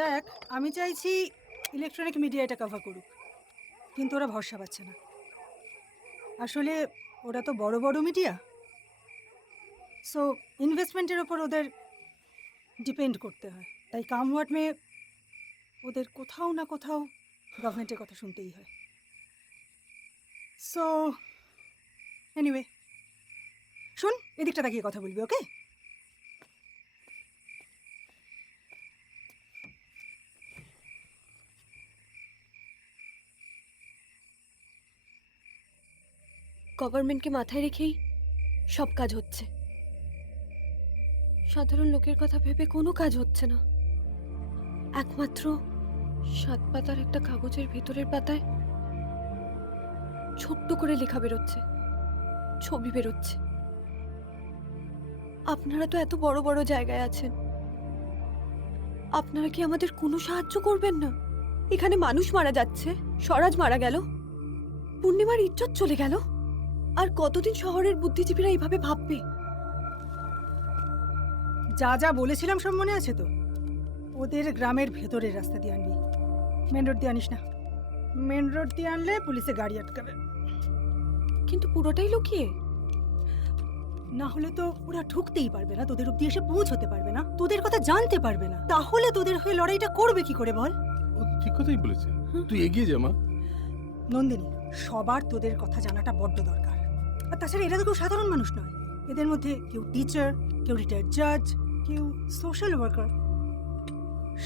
দেখ, আমি চাইছি ইলেকট্রনিক মিডিয়া এটা কভার করুক, কিন্তু ওরা ভরসা পাচ্ছে না। আসলে ওরা তো বড় বড় মিডিয়া, সো ইনভেস্টমেন্টের ওপর ওদের ডিপেন্ড করতে হয়। তাই কাম হোয়াট মে ওদের কোথাও না কোথাও গভর্নমেন্টের কথা শুনতেই হয়। সো এনিওয়ে, শোন, এদিকটা তাকিয়ে কথা বলবি, ওকে? গভর্নমেন্টকে মাথায় রেখেই সব কাজ হচ্ছে, সাধারণ লোকের কথা ভেবে কোনো কাজ হচ্ছে না। একমাত্র 7 পাতার একটা কাগজের ভেতরের পাতায় ছোট্ট করে লেখা বেরোচ্ছে, ছবি বেরোচ্ছে। আপনারা তো এত বড় বড় জায়গায় আছেন, আপনারা কি আমাদের কোনো সাহায্য করবেন না? এখানে মানুষ মারা যাচ্ছে, স্বরাজ মারা গেল, পূর্ণিমার ইজ্জত চলে গেল। আর কতদিন শহরের বুদ্ধিজীবীরা এইভাবে ভাববে? যা যা বলেছিলাম সব মনে আছে তো? ওদের গ্রামের ভেতরের রাস্তা দিয়ে আনবি, মেন রোড দিয়ে আনিস না। মেন রোড দিয়ে আনলে পুলিশে গাড়ি আটকাবে। কিন্তু পুরোটাই লুকিয়ে। না হলে তো ওরা ঢুকতেই পারবে না, তোদের অব্দি এসে পৌঁছতে পারবে না, তোদের কথা জানতে পারবে না। তাহলে তোদের হয়ে লড়াইটা করবে কি করে বল? ও ঠিক কথাই বলেছে, তুই এগিয়ে যা মা। নন্দিনী, সবার তোদের কথা জানাটা বড্ড দরকার। আর তাছাড়া এরা তো কেউ সাধারণ মানুষ নয়। এদের মধ্যে কেউ টিচার, কেউ রিটায়ার্ড জাজ, কেউ সোশ্যাল ওয়ার্কার।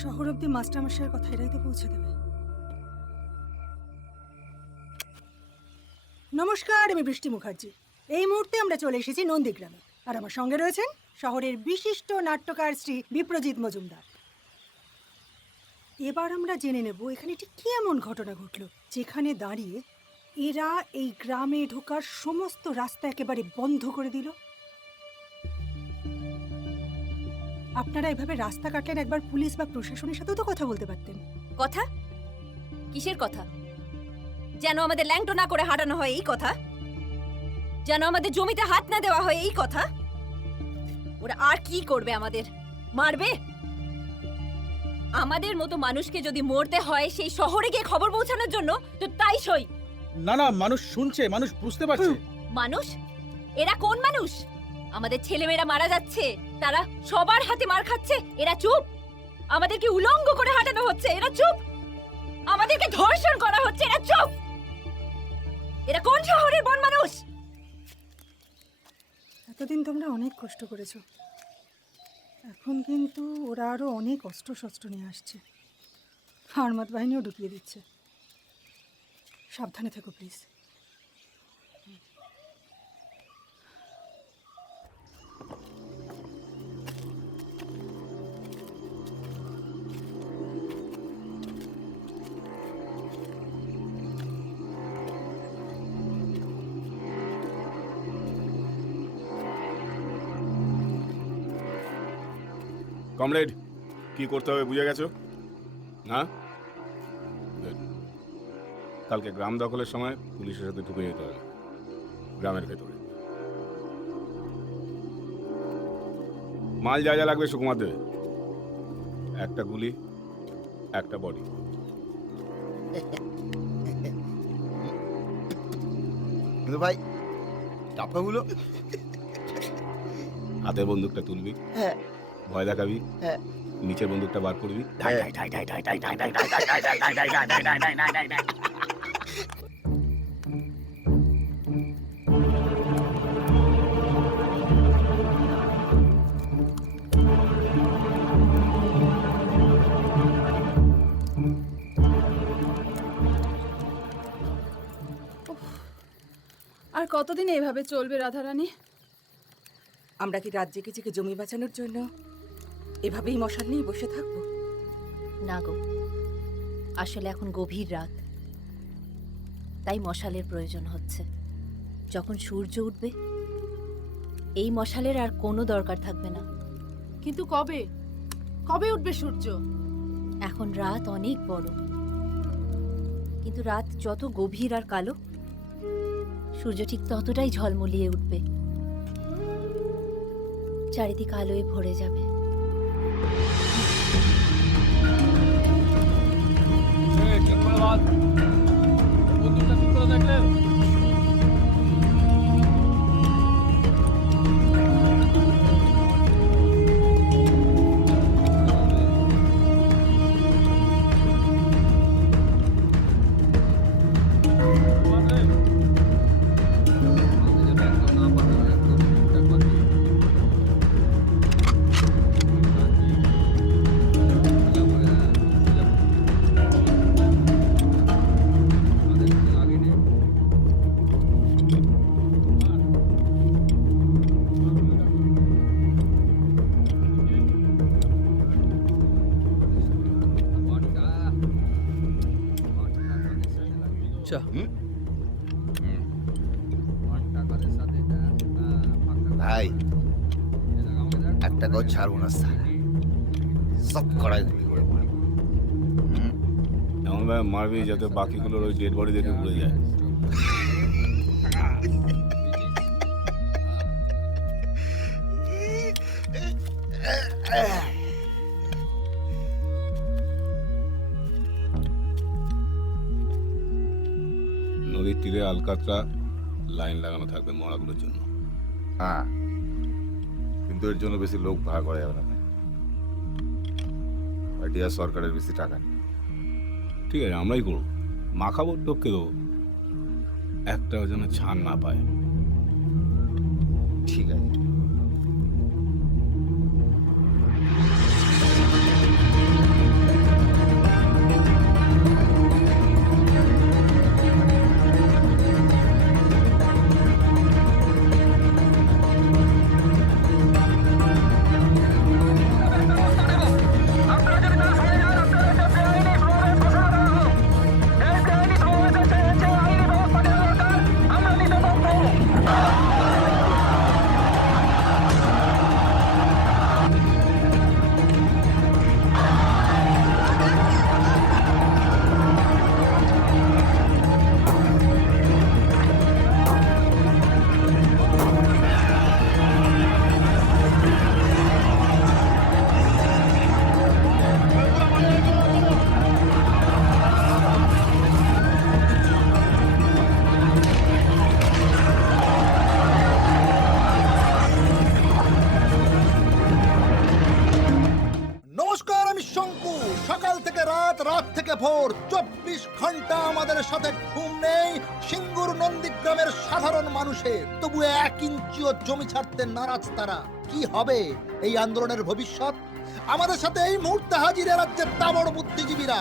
শহর অব্দি মাস্টারমশাইয়ের কথা এরাই তো পৌঁছে দেবে। নমস্কার, আমি বৃষ্টি মুখার্জি। এই মুহূর্তে আমরা চলে এসেছি নন্দীগ্রামে, আর আমার সঙ্গে রয়েছেন শহরের বিশিষ্ট নাট্যকার শ্রী বিপ্রজিৎ মজুমদার। এবার আমরা জেনে নেব এখানে ঠিক কি এমন ঘটনা ঘটলো যেখানে দাঁড়িয়ে এরা এই গ্রামে ঢোকার সমস্ত রাস্তা একেবারে বন্ধ করে দিল। আপনারা এভাবে রাস্তা কাটলেন, একবার পুলিশ বা প্রশাসনের সাথেও তো কথা বলতে পারতেন। কথা? কিসের কথা? যেন আমাদের ল্যাংটো না করে হাঁটানো হয় এই কথা? যেন আমাদের জমিতে হাত না দেওয়া হয় এই কথা? ওরা আর কি করবে? আমাদের মারবে? আমাদের মতো মানুষকে যদি মরতে হয় সেই শহরে গিয়ে খবর পৌঁছানোর জন্য, তো তাই সই। না না, মানুষ শুনছে, মানুষ বুঝতে পারছে। মানুষ? এরা কোন মানুষ? আমাদের ছেলেমেয়েরা মারা যাচ্ছে, তারা সবার হাতে মার খাচ্ছে, এরা চুপ? আমাদেরকে উলঙ্গ করে হাঁটানো হচ্ছে, এরা চুপ? আমাদেরকে ধর্ষণ করা হচ্ছে, এরা চুপ? এরা কোন শহরের বন মানুষ? এতদিন তোমরা অনেক কষ্ট করেছো, এখন কিন্তু ওরা আরো অনেক অস্ত্র শস্ত্র নিয়ে আসছে, আর্মাদ বাহিনীও ঢুকিয়ে দিচ্ছে। সাবধানে থেকো প্লিজ। কমরেড, কি করতে হবে বুঝে গেছো না? কালকে গ্রাম দখলের সময় পুলিশের সাথে ঢুকে যেতে হবে গ্রামের ভেতরে। মাল যা যা লাগবে সুকুমার দেবে। একটা গুলি, একটা বডি। কিন্তু ভাই টাকাগুলো? হাতের বন্দুকটা তুলবি, হ্যাঁ ভয় দেখাবি, হ্যাঁ। নিচের বন্দুকটা বার করবি। আর কতদিন এইভাবে চলবে রাধারানী? আমরা কি রাত জেগে জেগে জমি বাঁচানোর জন্য এভাবেই মশাল নিয়ে বসে থাকবো? না গো, আসলে এখন গভীর রাত, তাই মশালের প্রয়োজন হচ্ছে। যখন সূর্য উঠবে এই মশালের আর কোনো দরকার থাকবে না। কিন্তু কবে কবে উঠবে সূর্য? এখন রাত অনেক বড়, কিন্তু রাত যত গভীর আর কালো, সূর্য ঠিক ততটাই ঝলমলিয়ে উঠবে, চারিদিক আলোয় ভরে যাবে। বন্দুকটা ঠিক করে দেখলে ভাই একটা কথা ছাড়বো না স্যার, সব কড়াই গুলি করে মারবো। এমন ভাবে মারবি যাতে বাকিগুলোর ওই ডেড বডি দেখে উড়ে যায়। নদীর তীরে আলকাতরা লাইন লাগানো থাকবে মরাগুলোর জন্য। হ্যাঁ, কিন্তু এর জন্য বেশি লোক ভাড়া করা যাবে না। আইডিয়া সরকারের বেশি টাকা নেই। ঠিক আছে, আমরাই করবো, মাখাবো, টপকে দেবো, একটাও যেন ছাড় না পায়। ঠিক আছে। নমস্কার, আমি শঙ্কু। সকাল থেকে রাত, রাত থেকে ভোর 24 ঘন্টা আমাদের সাথে ঘুম নেই সিঙ্গুর নন্দীগ্রামের সাধারণ মানুষের। তবু 1 ইঞ্চিও জমি ছাড়তে নারাজ তারা। কি হবে এই আন্দোলনের ভবিষ্যৎ? আমাদের সাথে এই মুহূর্তে হাজির রাজ্যের তাবড় বুদ্ধিজীবীরা,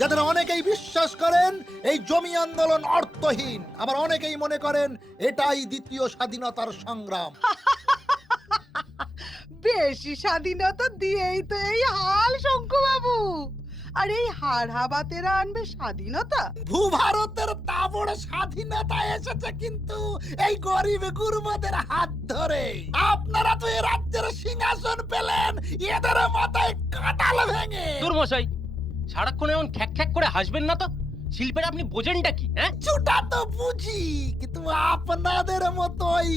যাদের অনেকেই বিশ্বাস করেন এই জমি আন্দোলন অর্থহীন, আবার অনেকেই মনে করেন এটাই দ্বিতীয় স্বাধীনতার সংগ্রাম। বেশি স্বাধীনতা দিয়েই তো এই হাল, শঙ্কু বাবু। আর এই হাড় হাবাতেরা আনবে স্বাধীনতা? ভূভারতের তাবড় স্বাধীনতা এসেছে কিন্তু এই গরিব গুরুমাদের হাত ধরে। আপনারা তো এই রাজ্যের সিংহাসন পেলেন এদের মাথায় কাঁটাল ভেঙে। দুর্মশাই, সারাক্ষণ এমন খ্যাক খ্যাক করে হাসবেন না তো। শিল্পের আপনি বোঝেনটা কি? হ্যাঁ, কিছুটা তো বুঝি, কিন্তু আপনাদের মতোই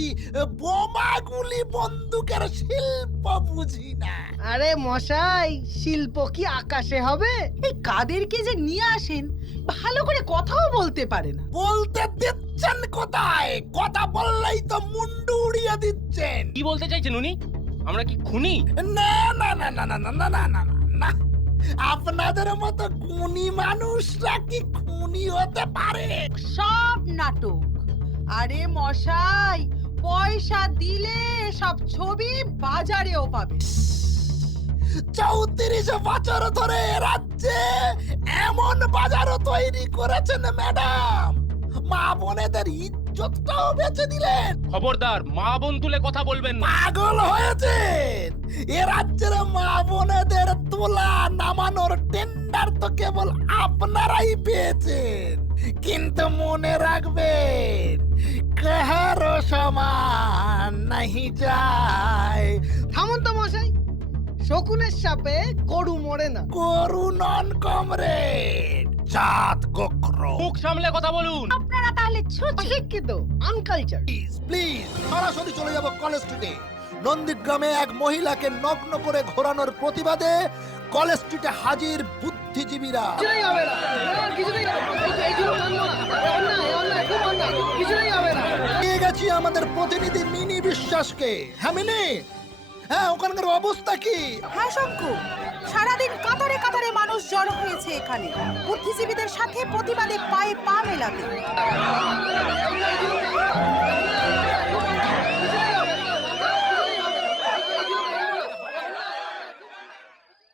বোমাগুলি বন্দুকের শিল্প বুঝি না। আরে মশাই, শিল্প কি আকাশে হবে? এই কাদেরকে যে নিয়ে আসেন, ভালো করে কথাও বলতে পারে না। বলতে দিচ্ছেন কোথায়? কথা বললেই তো মুন্ডু উড়িয়ে দিচ্ছেন। কি বলতে চাইছেন উনি? আমরা কি খুনি? না না না না না না না না না না, আপনাদের মতো গুণী মানুষরা কি খুনি হতে পারে? সব নাটক। আরে মশাই, পয়সা দিলে সব ছবি বাজারেও পাবে। 34 বছর ধরে রাজ্যে এমন বাজারও তৈরি করেছেন ম্যাডাম, মা বোনেদের ইজ্জতটাও বেঁচে দিলেন। খবরদার, মা বোন তুলে কথা বলবেন না। পাগল হয়েছেন? এ রাজ্যের মা বোনেদের তোলা নামানোর টেন্ডার তো কেবল আপনারাই পেয়েছেন, কিন্তু মনে রাখবেন কাহারও সমান নাহি যায়। থামুন তো মশাই, শকুনের সাপে গরু মরে না। গরু নন কমরেড, জাত গোখর। মুখ সামলে কথা বলুন। আপনারা তাহলে শিক্ষিত, আনকালচার। প্লিজ প্লিজ, সরাসরি চলে যাব কলেজ স্ট্রিটে। নন্দীগ্রামে এক মহিলাকে নগ্ন করে ঘোরানোর প্রতিবাদে কলেজ স্ট্রিটে হাজির বুদ্ধি বুদ্ধিজীবীরা। কিছুই হবে না, কিছুই হবে না, এইগুলো মানবো না, অন্যায় অন্যায় খুব অন্যায়, কিছুই হবে না। পেয়ে গেছি আমাদের প্রতিনিধি মিনি বিশ্বাসকে। হ্যাঁ মিনি, হ্যাঁ ওখানকার অবস্থা কি? হ্যাঁ শঙ্কু, সারাদিন কাতারে কাতারে মানুষ জড়ো হয়েছে এখানে বুদ্ধিজীবীদের সাথে প্রতিবাদে পায়ে পা মেলাতে।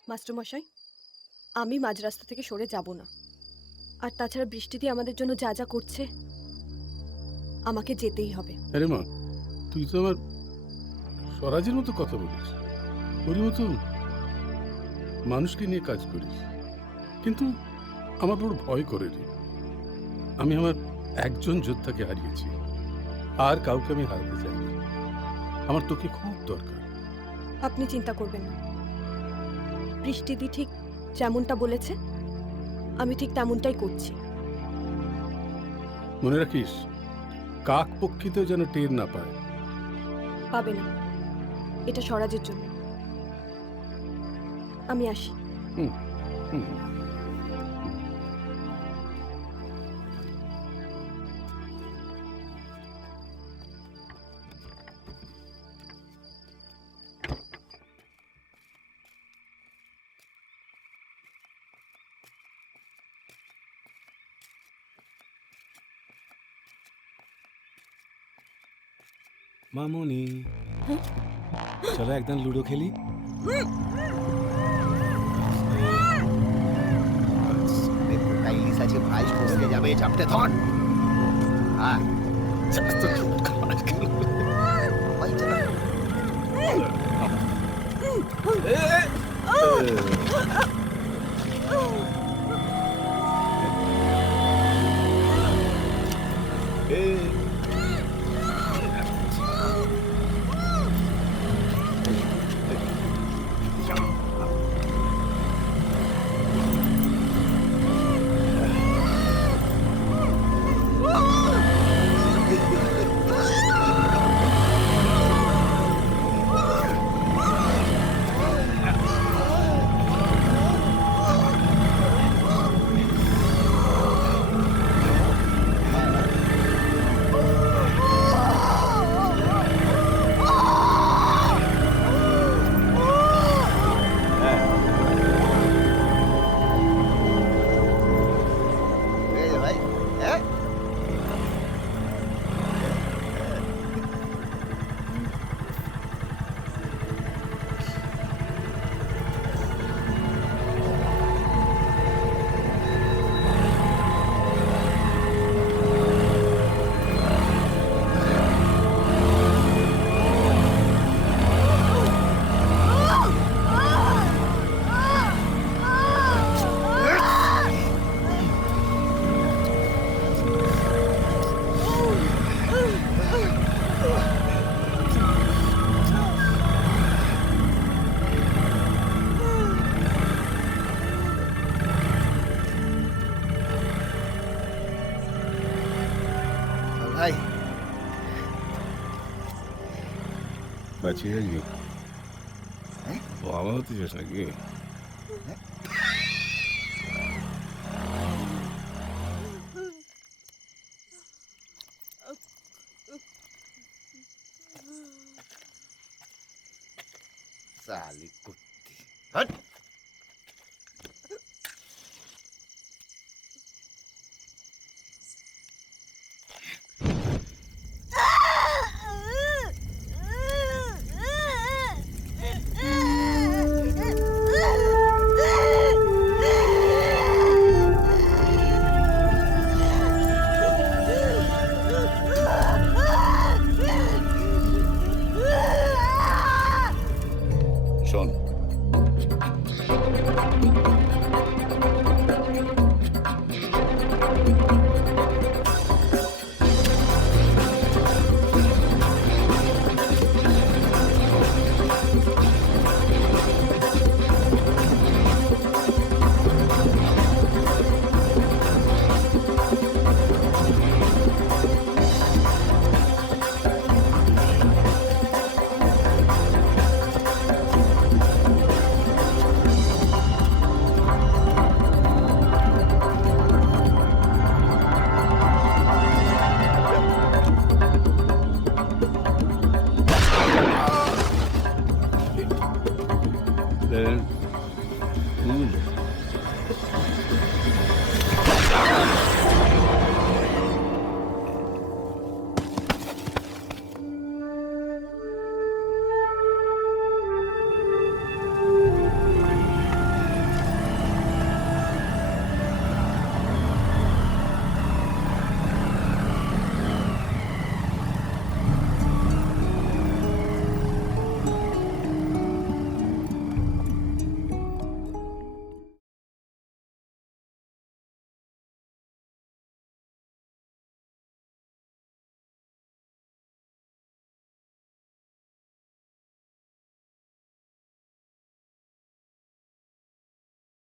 মাস্টারমশাই, আমি মাঝ রাস্তা থেকে সরে যাব না। আর তাছাড়া বৃষ্টিতে আমাদের জন্য যা যা করছে, আমাকে যেতেই হবে। আরে মা, তুই তো আমার স্বরাজের মতো কথা বলিস, ওর মতো মানুষকে নিয়ে কাজ করিস, কিন্তু আমার বড় ভয় করে রে। আমি আমার একজন যোদ্ধাকে হারিয়েছি, আর কাউকে আমি হারাতে চাই না। আমার তোকে খুব দরকার। আপনি চিন্তা করবেন না, বৃষ্টিদি ঠিক যেমনটা বলেছে আমি ঠিক তেমনটাই করছি। মনে রাখিস, কাক পক্ষীতেও যেন টের না পায়। পাবে না, এটা স্বরাজের জন্য। আমি আসি। হুম হুম। মামুনি, চলো একদম লুডো খেলি। ইলিশ আছে ভাই, ফসকে যাবে, চাপটে ধর। হ্যাঁ ভাই, হ্যাঁ ভাই, বাঁচিয়ে গেলি? বাবা হতে চাস নাকি? সালি কুত্তি। হট।